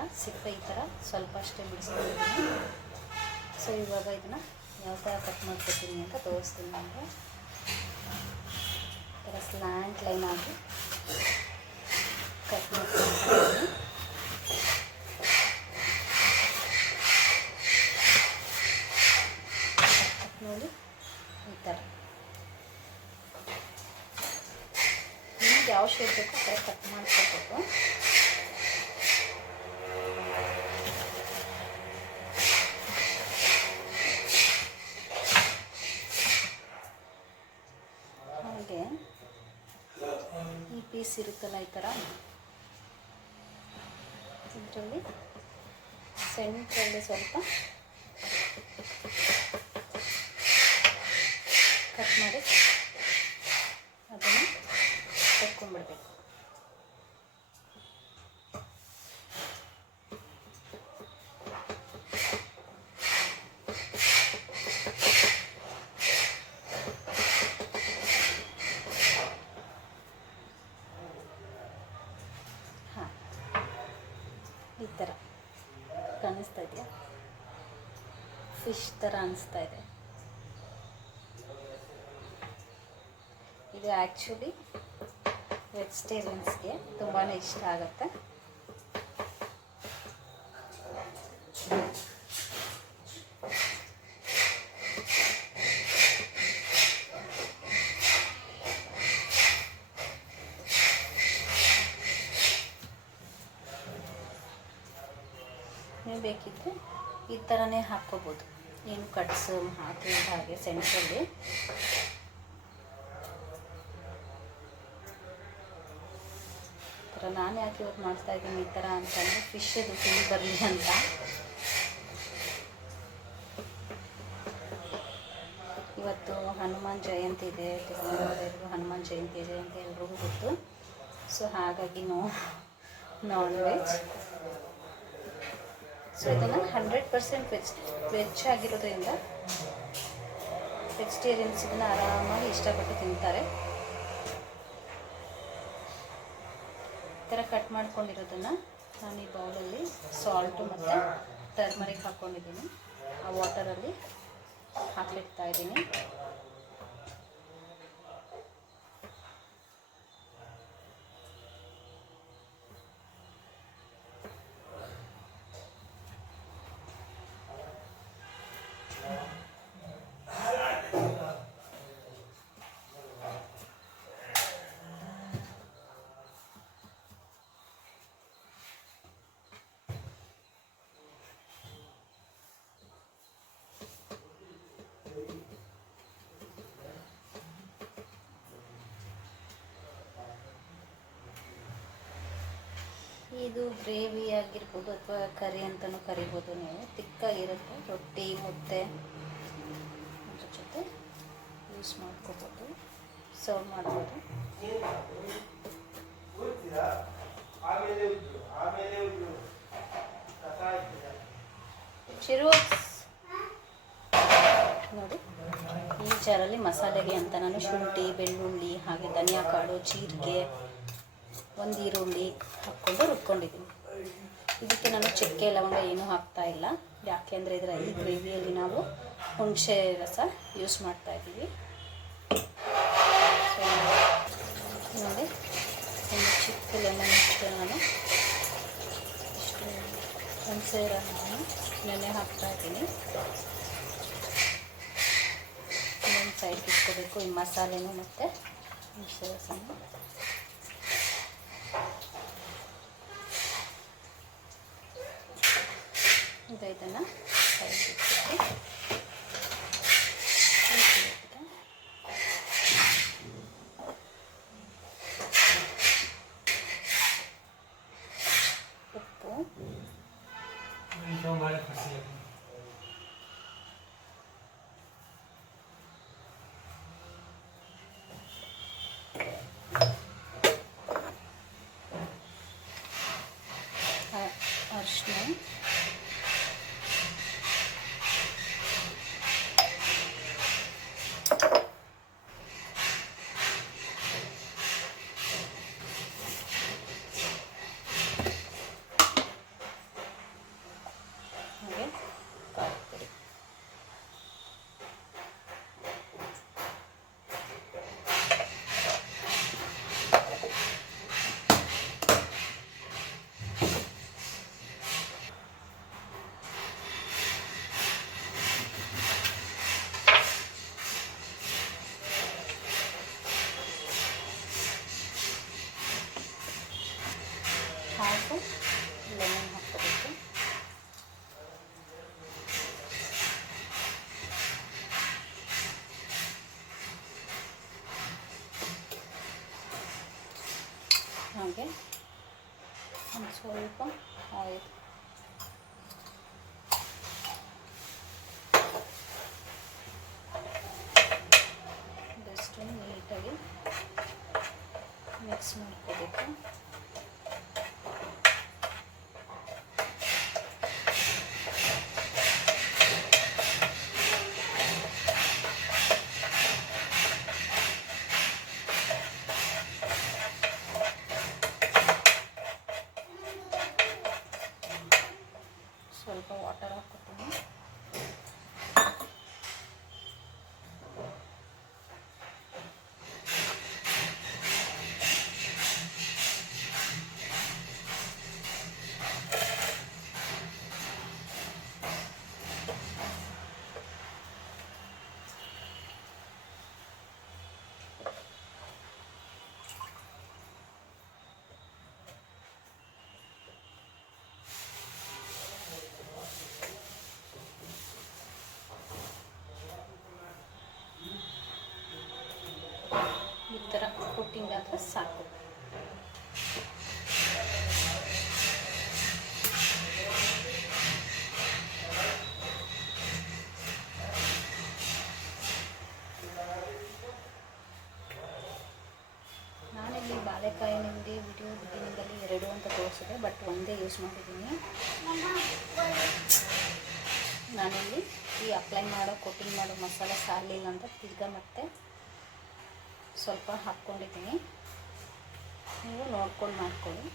ಇದನ್ನು ಸಿಪ್ಪೆ ಈ ಥರ ಸ್ವಲ್ಪ ಅಷ್ಟೇ ಬಿಡಿಸ್ಕೊಂಡಿದ್ದೀನಿ. ಸೊ ಇವಾಗ ಇದನ್ನು ಯಾವ ಥರ ಕಟ್ ಮಾಡ್ಕೊತೀನಿ ಅಂತ ತೋರಿಸ್ತೀನಿ ನಿಮಗೆ. ಈ ಥರ ಸ್ಲ್ಯಾಂಟ್ ಲೈನ್ ಆಗಿ ಕಟ್ ಮಾಡ್ತೀನಿ. ನೋಡಿ ಈ ಥರ ನಿಮ್ಗೆ ಯಾವ ಶೇಪ್ ಬೇಕೋ ಆ ಥರ ಕಟ್ ಮಾಡ್ಕೊಬೇಕು. ಹಾಗೆ ಈ ಪೀಸ್ ಇರುತ್ತಲ್ಲ ಈ ಥರ, ಇದರಲ್ಲಿ ಸೆಂಟ್ರಲ್ಲಿ ಸ್ವಲ್ಪ ಕಟ್ ಮಾಡಿ ಅದನ್ನು ತೆಕ್ಕೊಂಡ್ಬಿಡ್ಬೇಕು. ಹಾಂ, ಈ ಥರ ಕಾಣಿಸ್ತಾ ಇದೆಯಾ? ಫಿಶ್ ಥರ ಅನಿಸ್ತಾ ಇದೆ. ಇದು ಆ್ಯಕ್ಚುಲಿ ವೆಜಿಟೇರಿಯನ್ಸ್ಗೆ ತುಂಬಾ ಇಷ್ಟ ಆಗುತ್ತೆ. ನೀವು ಬೇಕಿದ್ದರೆ ಈ ಥರನೇ ಹಾಕ್ಕೋಬೋದು, ಏನು ಕಟ್ಸು ಹಾಕಿ ಹಾಗೆ ಸೆಂಟ್ರಲ್ಲಿ. ನಾನು ಯಾಕೆ ಇವತ್ತು ಮಾಡ್ತಾ ಇದ್ದೀನಿ ಈ ಥರ ಅಂತಂದರೆ ಫಿಶ್ದು ಫೀಲ್ ಬರಲಿ ಅಂತ. ಇವತ್ತು ಹನುಮಾನ್ ಜಯಂತಿ ಇದೆ, ಡಿಸೆಂಬರ್ 2 ಹನುಮಾನ್ ಜಯಂತಿ ಇದೆ ಅಂತ ಎಲ್ರಿಗೂ ಗೊತ್ತು. ಸೊ ಹಾಗಾಗಿ ನಾನ್ ವೆಜ್. ಸೊ ಇದನ್ನು 100% ವೆಜ್ ಆಗಿರೋದ್ರಿಂದ ವೆಜಿಟೇರಿಯನ್ಸ್ ಇದನ್ನು ಆರಾಮಾಗಿ ಇಷ್ಟಪಟ್ಟು ತಿಂತಾರೆ. ಈ ಥರ ಕಟ್ ಮಾಡ್ಕೊಂಡಿರೋದನ್ನು ನಾನು ಈ ಬೌಲಲ್ಲಿ ಸಾಲ್ಟು ಮತ್ತು ಟರ್ಮರಿಕ್ ಹಾಕ್ಕೊಂಡಿದ್ದೀನಿ. ಆ ವಾಟರಲ್ಲಿ ಹಾಕಿಡ್ತಾ ಇದ್ದೀನಿ. ಇದು ಗ್ರೇವಿ ಆಗಿರ್ಬೋದು ಅಥವಾ ಕರಿ ಅಂತಲೂ ಕರಿಬೋದು. ನೀವು ತಿಕ್ಕಾಗಿರುತ್ತೆ, ರೊಟ್ಟಿ ಮುದ್ದೆ ಅದ್ರ ಜೊತೆ ಯೂಸ್ ಮಾಡ್ಕೋಬೋದು, ಸರ್ವ್ ಮಾಡ್ಬೋದು. ನೋಡಿ ಈ ಜಾರಲ್ಲಿ ಮಸಾಲೆಗೆ ಅಂತ ನಾನು ಶುಂಠಿ, ಬೆಳ್ಳುಳ್ಳಿ, ಹಾಗೆ ಧನಿಯಾ ಕಾಳು, ಜೀರಿಗೆ, ಒಂದು ಈರುಳ್ಳಿ ಹಾಕ್ಕೊಂಡು ರುಬ್ಕೊಂಡಿದ್ದೀನಿ. ಇದಕ್ಕೆ ನಾನು ಚಕ್ಕೆ ಲವಂಗ ಏನೂ ಹಾಕ್ತಾ ಇಲ್ಲ. ಯಾಕೆ ಅಂದರೆ ಇದರ ಈ ಗ್ರೇವಿಯಲ್ಲಿ ನಾವು ಹುಣಸೆ ರಸ ಯೂಸ್ ಮಾಡ್ತಾ ಇದ್ದೀವಿ. ಸೊ ನೋಡಿ ಒಂದು ಚಿಕ್ಕ ಲೆಮನ್ ಇಷ್ಟು ನಾನು ಇಷ್ಟು ಹುಣಸೆ ರಸನ ನೆನೆ ಹಾಕ್ತಾ ಇದ್ದೀನಿ. ಇನ್ನೊಂದು ಸೈಡ್ ಇಟ್ಕೋಬೇಕು ಈ ಮಸಾಲೆನೂ ಮತ್ತು ಹುಣಸೆ ರಸನ. ಈಗ ಇದನ್ನು ಸೈಡ್ ಇಟ್ಬಿಟ್ಟು ಉಪ್ಪು, ಅರಿಶಿನ, ಅದಕ್ಕೆ ಒಂದು ಸ್ವಲ್ಪ ಆಯಿಲ್, ಬೆಸ್ಟ್ ನೀಟಾಗಿ ಮಿಕ್ಸ್ ಮಾಡ್ಕೋಬೇಕು. ಸ್ವಲ್ಪ ವಾಟರ್ ಹಾಕ್ಕೊತೀನಿ. ಈ ಥರ ಕುಕ್ಕಿಂಗ್ ಆದರೆ ಸಾಕು. ನಾನಿಲ್ಲಿ ಬಾಳೆಕಾಯಿನಲ್ಲಿ ವಿಡಿಯೋ ಬಿಗಿನಿಂಗಲ್ಲಿ 2 ಅಂತ ತೋರಿಸಿದೆ, ಬಟ್ ಒಂದೇ ಯೂಸ್ ಮಾಡಿದ್ದೀನಿ. ನಾನಿಲ್ಲಿ ಈ ಅಪ್ಲೈ ಮಾಡೋ ಕೋಟಿಂಗ್ ಮಾಡೋ ಮಸಾಲೆ ಸಾಲಿಲ್ಲ ಅಂತ ತಿರ್ಗಾ ಮತ್ತೆ ಸ್ವಲ್ಪ ಹಾಕ್ಕೊಂಡಿದ್ದೀನಿ. ನೀವು ನೋಡ್ಕೊಂಡು ಮಾಡ್ಕೊಳ್ಳಿ.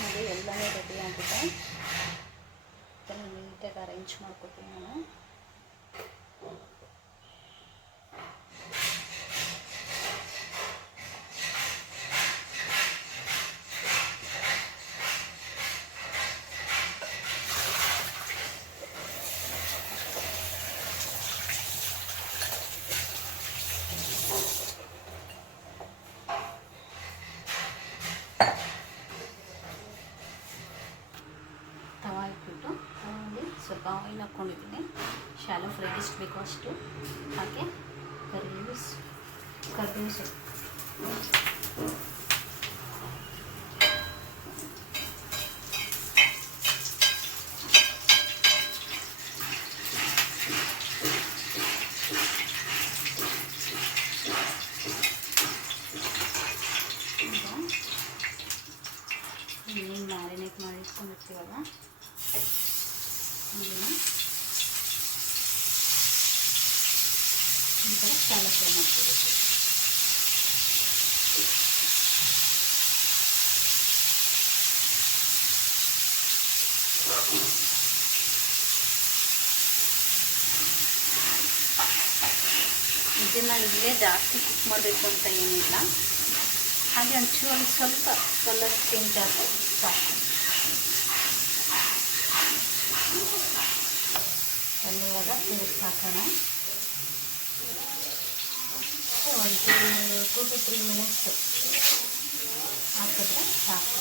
ನೋಡಿ ಎಲ್ಲನೂ ರೆಡಿ ಆಗಿದೆ. ಇದನ್ನು ನೀಟಾಗಿ ಅರೇಂಜ್ ಮಾಡ್ಕೊತೀನಿ ನಾನು. ತವಾ ಇಟ್ಬಿಟ್ಟು ತವಾದಲ್ಲಿ ಸ್ವಲ್ಪ ಆಯಿಲ್ ಹಾಕ್ಕೊಂಡಿದ್ದೀನಿ. ಶಾಲೋ ಫ್ರೈ ಎಷ್ಟು ಬೇಕೋ ಅಷ್ಟು ಹಾಗೆ ಕರಿಬೇವು ಸೊಪ್ಪು, ಇನ್ನೇನು ಮ್ಯಾರಿನೇಟ್ ಮಾಡಿ ಇಟ್ಕೊಂಡಿರ್ತೀವಲ್ಲ ಅದನ್ನು ಈ ಥರ ಶಾಲೋ ಫ್ರೈ ಮಾಡ್ಕೋಬೇಕು. ಇದನ್ನು ಇಲ್ಲೇ ಜಾಸ್ತಿ ಕುಕ್ ಮಾಡಬೇಕು ಅಂತ ಏನಿಲ್ಲ, ಹಾಗೆ ಒಂಚೂರು ಸ್ವಲ್ಪ ಕಲರ್ ಚೇಂಜ್ ಆದರೆ ಸಾಕು. ಇವಾಗ ಪೇಸ್ಟ್ ಹಾಕೋಣ. ಒಂದು 2 to 3 ಮಿನಿಟ್ಸ್ ಹಾಕಿದ್ರೆ ಸಾಕು.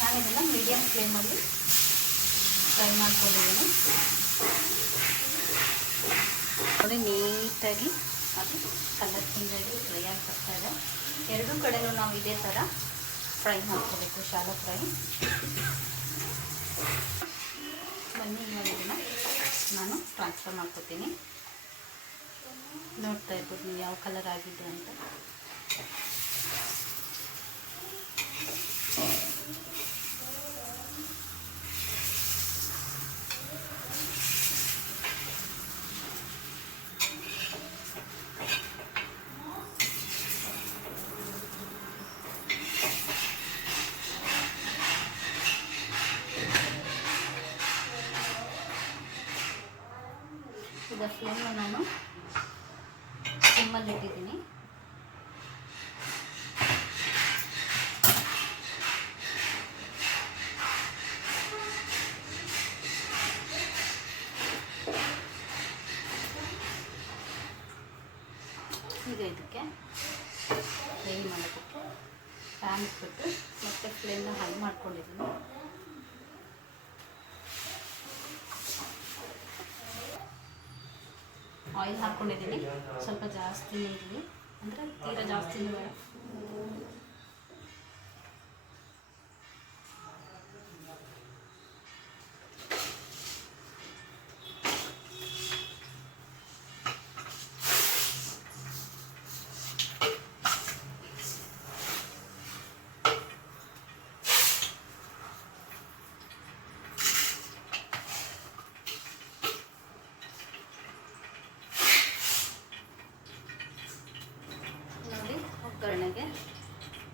ನಾನಿದನ್ನು ಮೀಡಿಯಮ್ ಫ್ಲೇಮಲ್ಲಿ ಫ್ರೈ ಮಾಡ್ಕೊಂಡಿದ್ದೀನಿ. ನೋಡಿ ನೀಟಾಗಿ ಅದು ಕಲರ್ ಚೇಂಜಾಗಿ ಫ್ರೈ ಆಗಿ ಬರ್ತಾಯಿದೆ. ಎರಡೂ ಕಡೆಯೂ ನಾವು ಇದೇ ಥರ ಫ್ರೈ ಮಾಡ್ಕೋಬೇಕು, ಶಾಲೋ ಫ್ರೈ. ಬನ್ನಿ ಇವಾಗ ಇದನ್ನು ನಾನು ಟ್ರಾನ್ಸ್ಫರ್ ಮಾಡ್ಕೊತೀನಿ. ನೋಡ್ತಾ ಇರ್ಬೋದು ನೀವು ಯಾವ ಕಲರ್ ಆಗಿದೆ ಅಂತ. ಫ್ಲೇಮ್ನ ನಾನು ಸಿಮ್ಮಲ್ಲಿ ಇಟ್ಟಿದ್ದೀನಿ. ಈಗ ಇದಕ್ಕೆ ಫ್ರೈ ಮಾಡೋದಕ್ಕೆ ಪ್ಯಾನ್ ಇಟ್ಬಿಟ್ಟು ಮತ್ತೆ ಫ್ಲೇಮ್ನ ಹೈ ಮಾಡ್ಕೊಂಡಿದ್ದೀನಿ. ಆಯಿಲ್ ಹಾಕ್ಕೊಂಡಿದ್ದೀನಿ, ಸ್ವಲ್ಪ ಜಾಸ್ತಿನೇ ಇರಲಿ, ಅಂದರೆ ತೀರಾ ಜಾಸ್ತಿನೇ ಬೇಡ. ಒಗ್ಗರಣೆಗೆ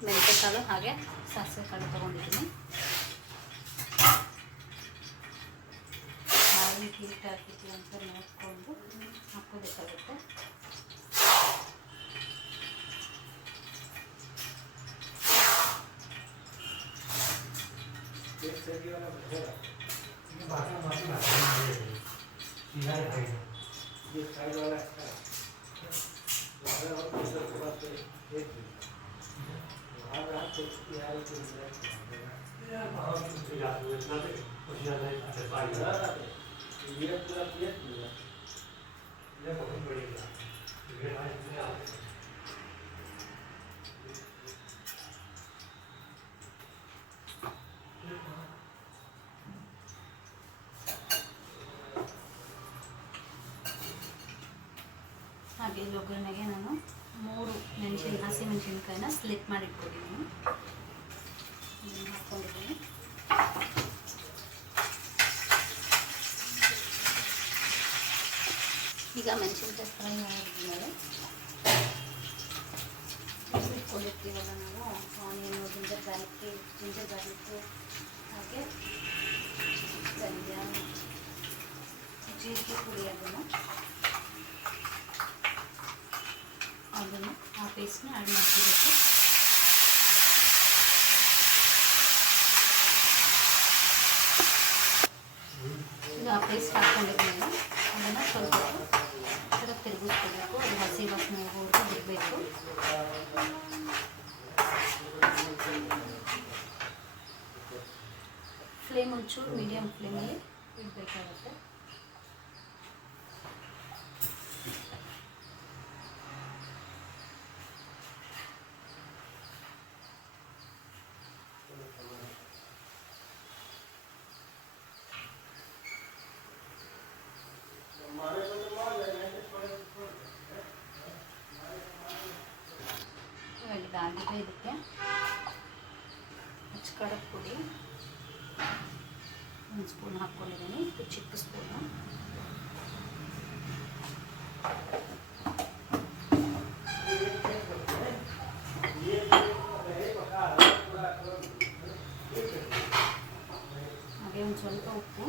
ಮೆಂತ್ಯಕಾಳು ಹಾಗೆ ಸಾಸಿವೆ ಕಾಳು ತೊಗೊಂಡಿದ್ದೀನಿ. ಆಯಿಲ್ ಹೀಟ್ ಹಾಕಿದ್ವಿ ಅಂತ ನೋಡಿಕೊಂಡು ಹಾಕೋಬೇಕಾಗುತ್ತೆ. ಹಾಗೆ ಒಗ್ಗರಣೆಗೆ ನಾನು 3 ಹಸಿ ಮೆಣಸಿನ್ಕಾಯಿನ ಸ್ಲಿಟ್ ಮಾಡಿ ಇಟ್ಕೊಂಡಿದ್ದೀನಿ, ಹಾಕ್ಕೊಂಡಿದ್ದೀನಿ. ಈಗ ಮೆಣಸಿನ್ಕಾಯಿ ಫ್ರೈ ಮಾಡಿದ್ಮೇಲೆ ಇಟ್ಕೊಂಡಿರ್ತೀವಲ್ಲ ನಾವು ಆನಿಯನು, ಜಿಂಜರ್ ಗಾರ್ಲಿಕ್ಕು ಹಾಗೆ ಧನಿಯಾ, ಜೀರಿಗೆ ಪುಡಿ ಅದನ್ನು ಆ ಪೇಸ್ಟ್ನ ಆ್ಯಡ್ ಮಾಡ್ತಿರುತ್ತೆ. ಈಗ ಆ ಪೇಸ್ಟ್ ಹಾಕ್ಕೊಂಡಿದ್ಮೇಲೆ ಅದನ್ನು ಸ್ವಲ್ಪ ತಿರುಗಿಸ್ಕೋಬೇಕು. ಅದು ಹಸಿ ವಾಸನೆ ಹೋಗೋವರೆಗೂ ಬಿಡಬೇಕು. ಫ್ಲೇಮ್ ಒಂಚೂರು ಮೀಡಿಯಮ್ ಫ್ಲೇಮಲ್ಲಿ ಇಡಬೇಕಾಗುತ್ತೆ. ಇದಾಗಿದೆ. ಇದಕ್ಕೆ ಖಾರದ ಪುಡಿ 1 ಸ್ಪೂನ್ ಹಾಕ್ಕೊಂಡಿದ್ದೀನಿ, ಇದು ಚಿಕ್ಕ ಸ್ಪೂನು. ಹಾಗೆ ಒಂದು ಸ್ವಲ್ಪ ಉಪ್ಪು,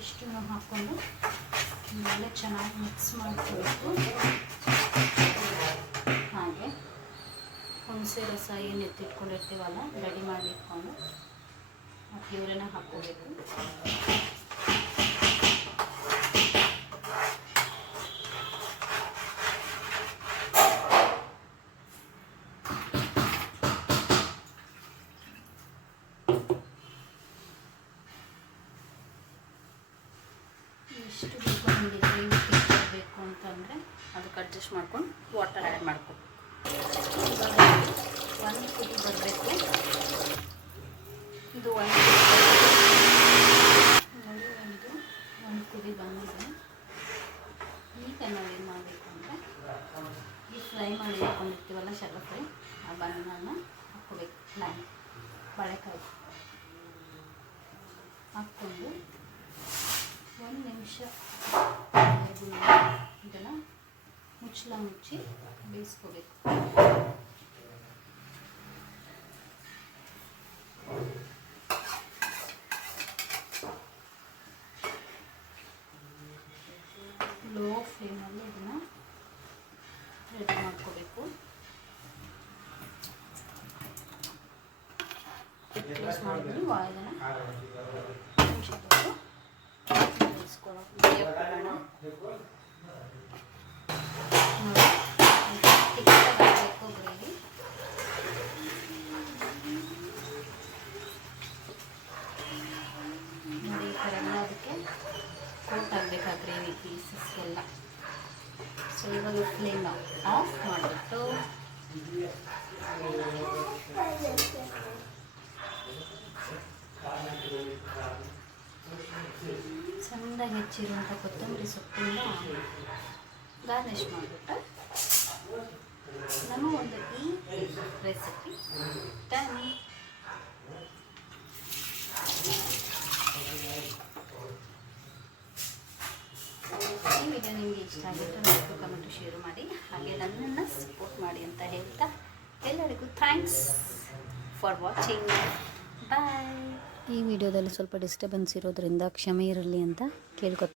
ಇಷ್ಟನ್ನು ಹಾಕ್ಕೊಂಡು ಒಳ್ಳೆ ಚೆನ್ನಾಗಿ ಮಿಕ್ಸ್ ಮಾಡ್ಕೋಬೇಕು. ಹಾಗೆ ಹುಣಸೆ ರಸ ಏನು ಎತ್ತಿಟ್ಕೊಂಡಿರ್ತೀವಲ್ಲ ರೆಡಿ ಮಾಡಿ ಇಟ್ಕೊಂಡು ಆ ಪ್ಯೂರನ್ನ ಹಾಕ್ಕೋಬೇಕು. ಎಷ್ಟು ಬೇಕು ನಿಮಗೆ ಗ್ರೇವಿ ಬೇಕು ಅಂತಂದರೆ ಅದಕ್ಕೆ ಅಡ್ಜಸ್ಟ್ ಮಾಡ್ಕೊಂಡು ವಾಟರ್ ಆ್ಯಡ್ ಮಾಡ್ಕೊಂಡು ಇವಾಗ 1 ಕುದಿ ಬರಬೇಕು. ಇದು 1 ಕುದಿ ಬಂದಿದೆ. ಈಗ ನಾವೇನು ಮಾಡಬೇಕು ಅಂದರೆ ಈ ಫ್ರೈ ಮಾಡಿ ಇಟ್ಕೊಂಡಿರ್ತೀವಲ್ಲ ಶೇಂಗಾ ಫ್ರೈ, ಆ ಬನಾನ ಹಾಕ್ಕೋಬೇಕು. ಬಾಳೆಕಾಯಿ ಹಾಕ್ಕೊಂಡು 1 ನಿಮಿಷ ಇದನ್ನು ಮುಚ್ಚಳ ಮುಚ್ಚಿ ಬೇಯಿಸ್ಕೋಬೇಕು. ಲೋ ಫ್ಲೇಮಲ್ಲಿ ಇದನ್ನು ರೆಡಿ ಮಾಡ್ಕೋಬೇಕು. ಕ್ಲೋಸ್ ಮಾಡಿಬಿಡಿ. ಇದನ್ನು ಬೇಯಿಸ್ಕೊಳ್ಳೋಣ. ತಿಕ್ಕಗಾಗಬೇಕು ಗ್ರೇವಿ. ನೋಡಿ ಈ ಥರ ಎಲ್ಲ ಅದಕ್ಕೆ ಕೋಟ್ ಆಗಬೇಕು ಆ ಗ್ರೇವಿ ಪೀಸಸ್ ಎಲ್ಲ. ಸೊ ಇವಾಗ ಫ್ಲೇಮ್ ಆಫ್ ಮಾಡಿಬಿಟ್ಟು ಚೆಂದಾಗಿ ಹೆಚ್ಚಿರುವಂಥ ಕೊತ್ತಂಬರಿ ಸೊಪ್ಪಿಂದ ಗಾರ್ನಿಷ್ ಮಾಡಿಬಿಟ್ಟು ನಮ್ಮ ಒಂದು ಈ ರೆಸಿಪಿ ಡನ್. ಈ ವಿಡಿಯೋ ನಿಮಗೆ ಇಷ್ಟ ಆಗಿತ್ತು, ಲೈಕ್ ಕಮೆಂಟ್ ಶೇರ್ ಮಾಡಿ, ಹಾಗೆ ನನ್ನನ್ನು ಸಪೋರ್ಟ್ ಮಾಡಿ ಅಂತ ಹೇಳ್ತಾ ಎಲ್ಲರಿಗೂ ಥ್ಯಾಂಕ್ಸ್ ಫಾರ್ ವಾಚಿಂಗ್. ಬಾಯ್. ಈ ವಿಡಿಯೋದಲ್ಲಿ ಸ್ವಲ್ಪ ಡಿಸ್ಟರ್ಬೆನ್ಸ್ ಇರೋದ್ರಿಂದ ಕ್ಷಮೆ ಇರಲಿ ಅಂತ ಕೇಳ್ಕೊತೀನಿ.